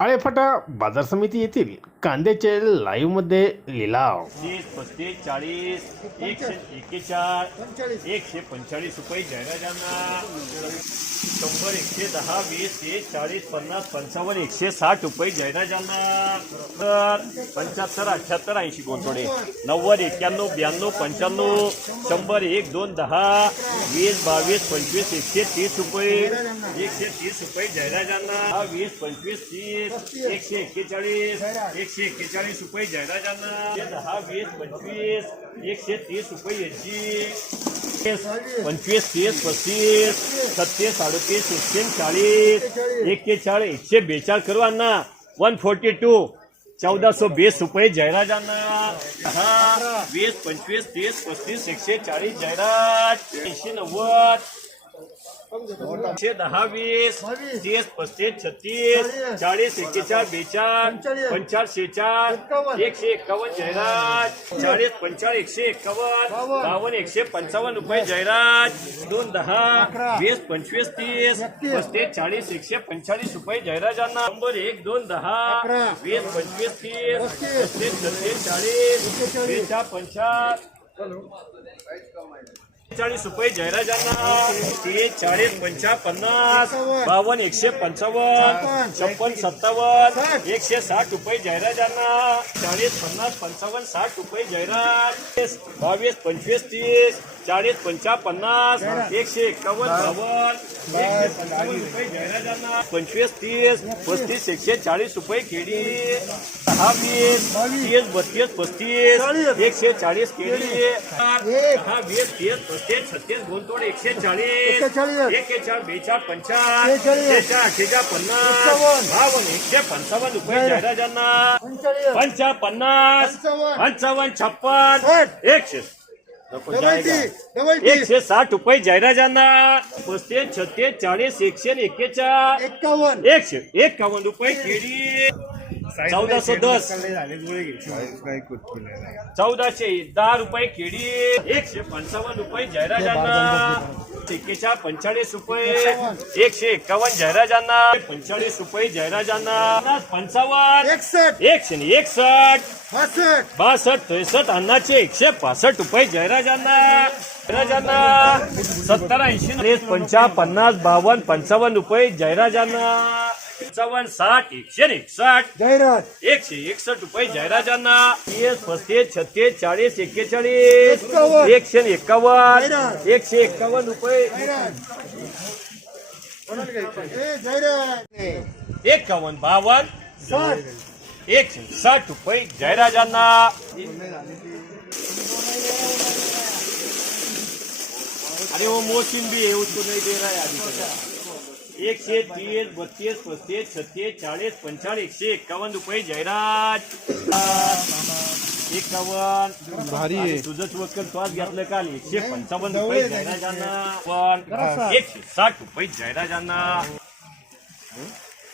आळेफाटा बाजार समिती येथील कांद्याचे लाईव्हमध्ये लिलाव तीस पस्तीस चाळीस एकशे एक्केचाळीस एकशे पंचेचाळीस रुपये जाहिराजांना शंभर एकशे दहा वीस तीस चाळीस पन्नास पंचावन्न एकशे साठ रुपये जाहिराजांना तर पंच्याहत्तर अठ्याहत्तर ऐंशी गोंतोडे नव्वद एक्क्याण्णव ब्याण्णव पंच्याण्णव. शंभर एक दोन दहा. वीस बावीस पंचवीस एकशे तीस रुपये. एकशे तीस रुपये जाहिराजांना. दहा वीस पंचवीस तीस एकशे एक्केचाळीस एकशे एक्केचाळीस रुपये जाहिराजांना. एकशे दहा वीस पंचवीस एकशे तीस रुपये याची. पंचवीस तीस पस्तीस सत्तीस साडेतीस एकशे चाळीस एक्केचाळीस एकशे बेचाळ करू अण्णा. वन फोर्टी टू चौदा सो बीस रुपये जाहिराजांना. दहा वीस पंचवीस तीस पस्तीस एकशे चाळीस जाहिरात एकशे नव्वद एकशे दहा वीस तीस पस्तीस छत्तीस चाळीस एक्केचाळीस बेचाळीस पंचाळीस शेचाळीस एकशे एक्कावन्न जाहिरात चाळीस पंचाळीस एकशे एक्कावन्न बावन्न. एकशे पंचावन्न रुपये जाहिरात दोन दहा वीस पंचवीस तीस पस्तीस चाळीस एकशे पंचाळीस रुपये जाहिराजांना शंभर एक दोन दहा वीस पंचवीस तीस पस्तीस छत्तीस चाळीस बेचाळ पंचाळीस चाळीस रुपये जयराजांना. तीस चाळीस पंचा पन्नास बावन्न एकशे पंचावन्न. छप्पन सत्तावन्न. एकशे साठ रुपये जयराजांना. चाळीस पन्नास पंचावन्न साठ रुपये जयराज. बावीस पंचवीस तीस. चाळीस पंचा पन्नास एकशे एक्कावन्न बावन्न. एकशे पंचावन्न रुपये जयराजांना. पंचवीस तीस. पस्तीस एकशे चाळीस रुपये दहा वीस तीस बत्तीस पस्तीस एकशे चाळीस केळी दहा वीस तीस पस्तीस छत्तीस गुंतवड एकशे चाळीस. एकेचाळीस बेचाळ पंचाळीस. शेचाळ अठ्ठेचाळ पन्नास. बावन्न एकशे पंचावन्न रुपये जाहिराजांना. पंचा पन्नास पंचावन्न. छप्पन. एकशे. एकशे साठ रुपये जाहिराजांना. पस्तीस छत्तीस चाळीस एकशे एक्केचाळ एक्कावन्न एकशे एकावन्न रुपये केळी चौदाशे दस. चौदाशे दहा रुपये केळी एकशे पंचावन्न रुपये जाहिराजांना एक्केचाळ पंचाळीस रुपये. एकशे एक्कावन्न जाहिराजांना पंचाळीस रुपये जाहिराजांना पंचावन्न. एकसष्ट. एकशे आणि एकसष्ट. पासष्ट बासष्ट त्रेसष्ट अन्नाचे एकशे पासष्ट रुपये जयराजांना. जयराजांना. सत्तर ऐंशी. पंचा पन्नास बावन्न पंचावन्न रुपये जयराजांना. पंचावन्न साठ एकशे एकसष्ट जाहिरात एकशे एकसष्ट रुपये जयराजांना. तीस पस्तीस छत्तीस चाळीस एक्केचाळीस. एक्कावन्न. एकशे जाहिरात. एकशे एकावन्न रुपये. ए, जाहिरात एकावन्न बावन्न. साठ. एकशे साठ रुपये जयराजांना. अरे वो मोचिन भी है उसको नहीं दे रहा है तक. एकशे तीस बत्तीस पस्तीस छत्तीस चाळीस पंचाळीस एकशे एक्कावन्न रुपये. जाहिरात एकावन्न. भारी तुझंच वक्कल स्वाद घेतलं काल. एकशे पंचावन्न रुपये जाहिराजांना पण एकशे साठ रुपये जाहिराजांना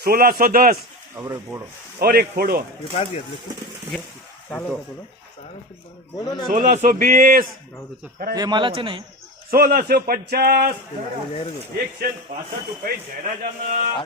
सोळा सौ दस और एक फोड़ो. सोलह सौ बीस. हे मलाच नाही. सोलह सौ पचास एकशे पासष्ट रुपये जयराजांना